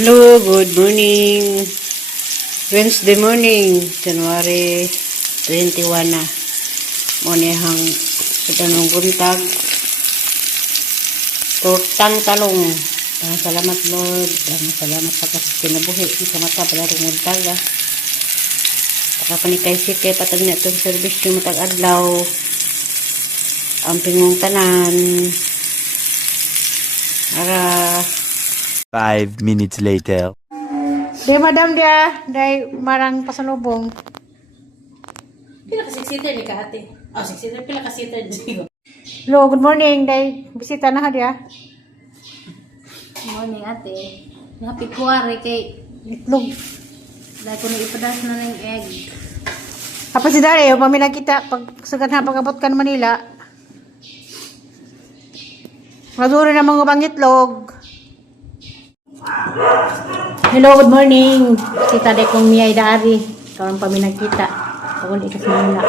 Hello, good morning. Wednesday morning, January 21 na. Monehang sa tanong buntag. Tortang talong. Salamat Lord. Salamat sa kinabuhi. Sa mata pala rin buntag. Pakapanikay sike, patag na itong service yung matag adlaw. Ang pingong tanan. Ara. 5 minutes later. Di madam dia, day marang pasalubong. Pila ka siksiter ni ka ate? Oh, siksiter pila ka siksiter di. Hello, good morning, day bisita na dia. Morning ate. Happy kuwari kay Itlog. dahil ko na ipadas na ng egg. Apa si Dari, pamina kita pag sugat na pagabot kan Manila. Maduro na mga bang itlog. Hello, good morning. Kita day kong miyay Dari. Karon pamina kita. Pagul ikas Manila.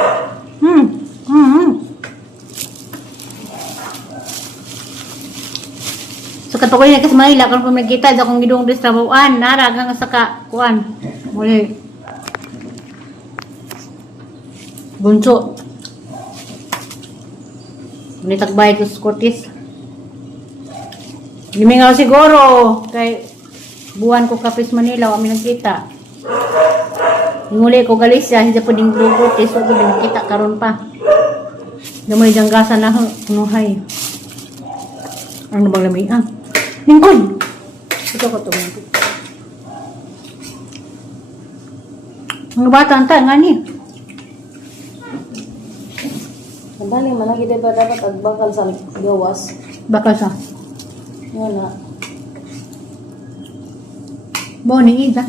Sukat pa ko yung ikas Manila. Karon pamina kita. Sa kong gidong distrabuan. Nara, hanggang sa kuan. Muli. Bunso. Nitagbay ko sa Curtis. Limingaw siguro. Kay buwan ko Kapis Manila. Kami nagkita. Nguli ko Galicia. Hindi pa din ko Curtis. Huwag ko nakita karon pa. Namoy janggasan na kunuhay. Ano bang lamig? Lingkod! Ito ko ito. Mga bata ang nga ni. Nabaling man kita ba dapat agbakal sa gawas. Bakal sa. Nga na. Morning, Ida.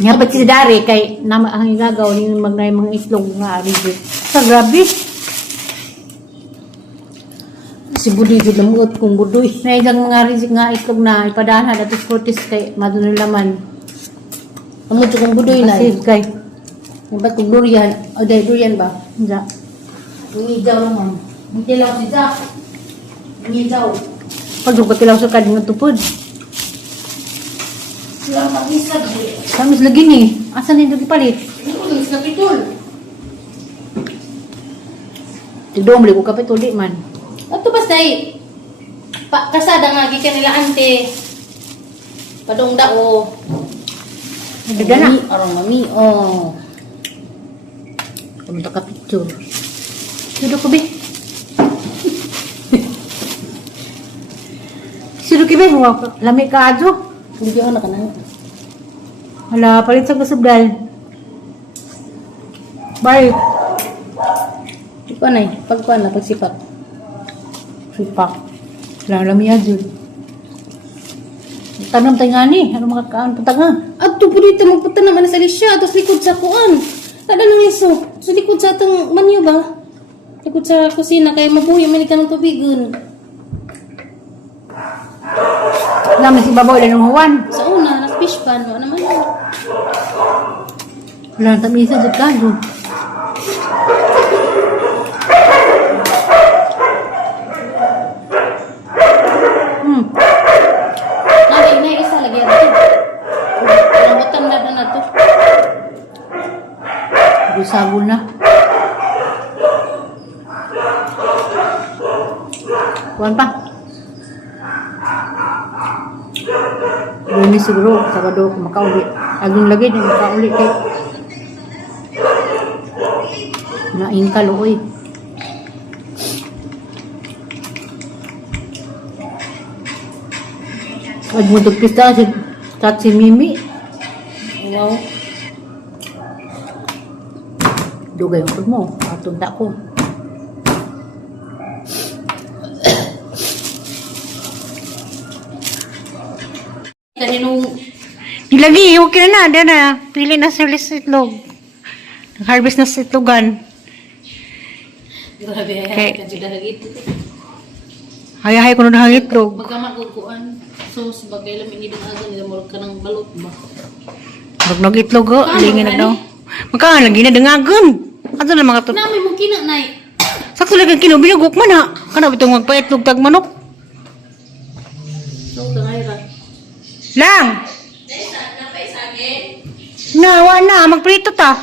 Nga ba't si Dari kay nama ang igagaw ni magnay mga islog nga arigit. Sa grabe. Si Budi gud lamuot kung budoy. Na isang mga rizik nga islog na ipadahan at Curtis kay madunong laman. Amo kung budoy na. Kasi kay Ba't kung durian? O dahil durian ba? hindi. Nangidaw naman. Hindi lang si Jack. Nangidaw. Pag ko tilaw sa kading tupod. Sila mag-isag eh. Kamis lagi ni. Asan nito gipalit? Hindi ko lang sa kapitol. Tidom beli ko kapit uli man. Ato basta eh. Kasada nga gikan nila ante. Padong dao. Nagda na. Arong mami. Oh. Pumunta ka picture. Sudo ko be. Sudo ki be. Lami ka adyo. Hindi ako nakanang. Hala, palit sa kasubdal. Bye. Ikaw na eh. Pagkuhan na, pagsipat. Sipak. Lami adyo. Tanong tayo nga ni. Ano mga kaan punta nga? Ato po dito, magpunta naman sa Alicia. Tapos likod sa kuan. Nada nang iso. So likod sa atong manyo ba? Likod sa kusina. Kaya mabuhi man ka ng tubigan. Lami si babaw ilan ng huwan. Sa una, fish pan. Wala naman yun. Wala nang tamisa sa kado. Nada, isa lagi yan. Ang butang na to. Sagol na. Kuhan pa. Lunes siguro, Sabado ko makauli. Aging lagi din makauli kay naing kaluoy. Pag mo pista si Mimi. Wow. Dugay ang food mo. Atunta ko. Kaninong Nilagi, okay na. Diyan na. Pili na sa itlog. Nag-harvest na sa itlogan. grabe Okay. ay ka jud dito. Hayahay ko na ng itlog. Baga makukuan. So bagay lang ini agan nila mo ka ng balot ba. Bagnog itlog o. Lingin na daw. Magkaan lagi na dengagon. Ato na mga to. Nami mo kina nay. Sakto lang ang kinubinugok man ha. Kana bitong magpaitlog tag manok. Lang! Nawa na, magprito ta.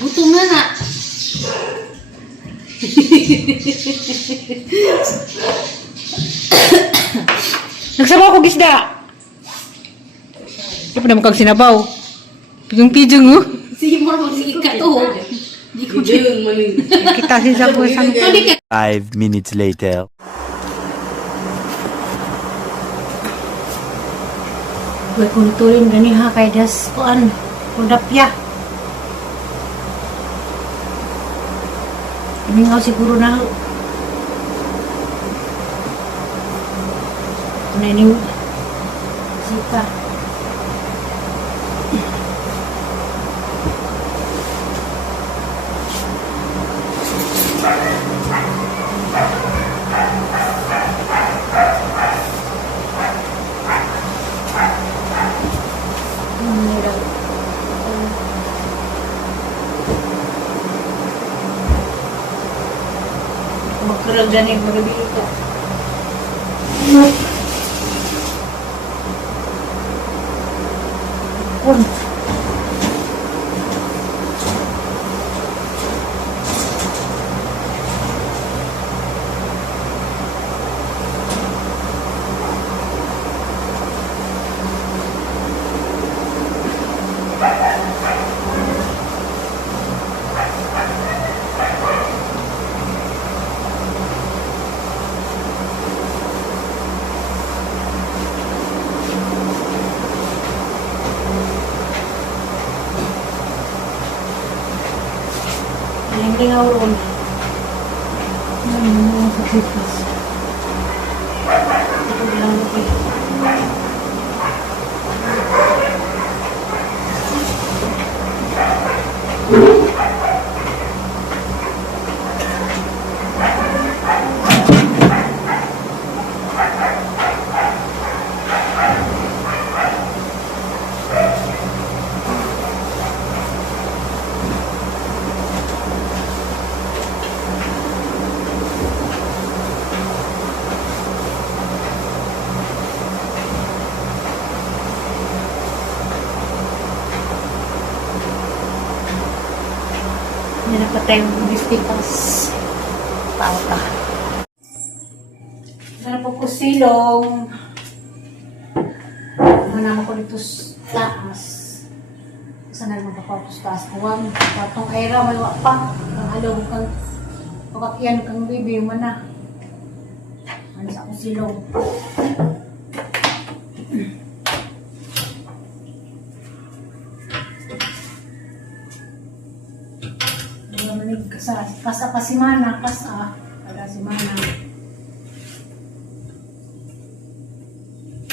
Gutom na na. Nagsabaw ko gisda. Di pa naman kang sinabaw. Pijong-pijong oh. Sige mo magsikat to. Di ko Kita siya sa buwan. 5 minutes later. Huwag kong tulin gani ha kay das kuan. Kudapya. Mingaw siguro na. Naning sika. Magkarag dyan yung magabili ka. Lingaw ron. Sa sipas. Ito lang ito. Hindi na pa tayong bistikas. Pauta. Meron po ko silong. Manama ko dito sa taas. Sana naman pa sa taas. Huwag. Patong aira, may wak pa. Ang alaw kang pakakyan kang bibi mo na. Ano sa akong silong. Kasa pa si Mana, kasa. Ada si Mana.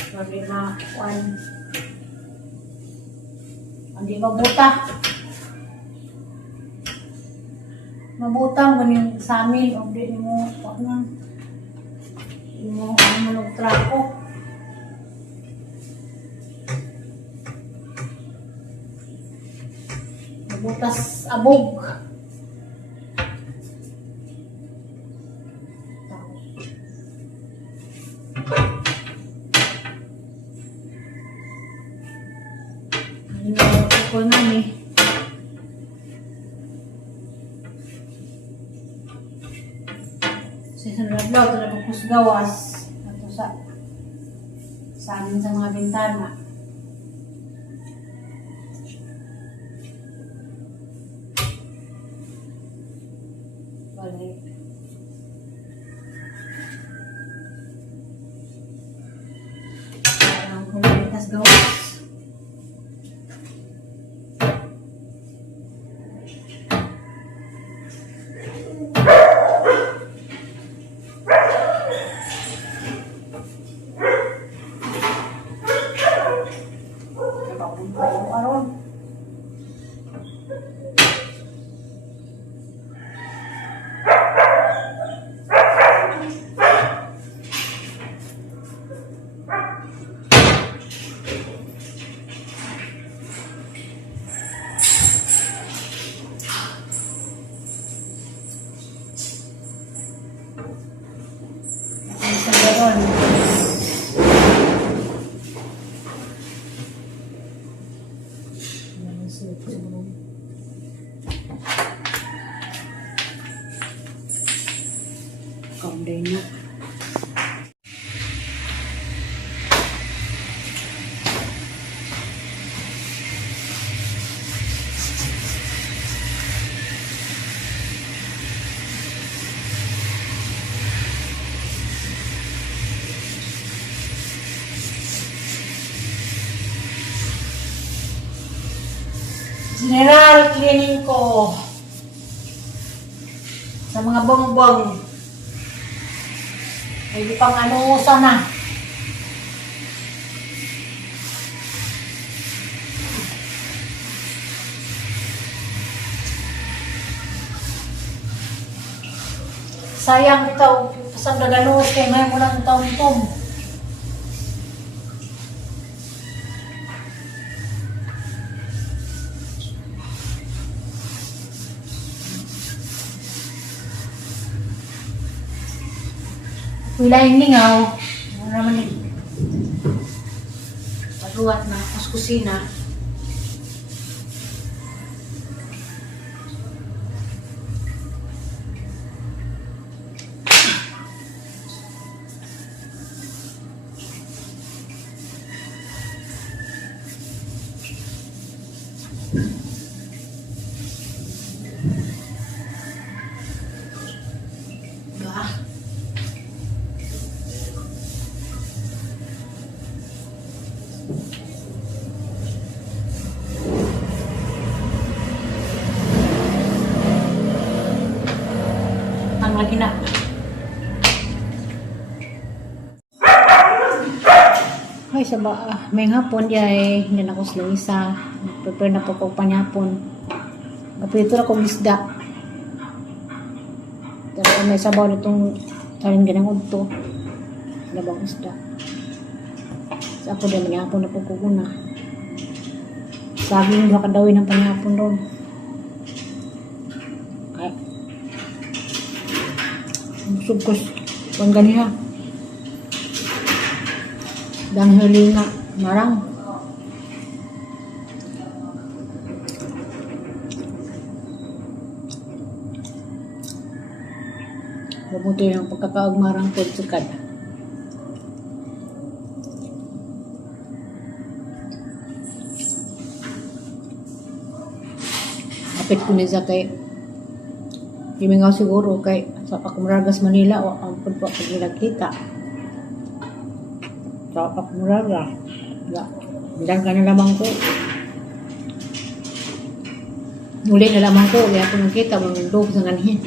Problema, kuan. Hindi mabuta. Mabuta mo yung sa amin. O di mo, wag nang. Hindi mo, ano trako. Mabutas abog. Ko na ni. Sa lablaw talaga kusgawas ato sa amin sa mga bintana. Balik. Parang kumitas gawas. General cleaning ko sa mga bongbong. Hindi pang ano sana. Sayang ikaw, pasang gagalos kay ngayon mo lang taon ito. Wala yung lingaw. Ano naman yung paluwat na, mas kusina. Ba? Ang lagi na. Ay, sa ba, may hapon di ay hindi na ako sila isa. Prepare na po ko panyapon. Kapito na kong isda. Pero may sabaw na itong tarin ganang udto. Labang isda. Sa ako din, manihapon na po ko kuna. Saging doon kadawin ng panyapon doon. Ay. Sugkos. Kung ganiha. Dan helinga. Marang. Mabuti yung pagkakaagmarang po sukad. Kapit ko niya kay Kimingaw siguro kay sa Pakumragas Manila o ang po pag nilagkita. Sa Pakumraga. Bilang ka na lamang ko. Muli na lamang ko. Kaya ako nakita, mga dog sa ganihin.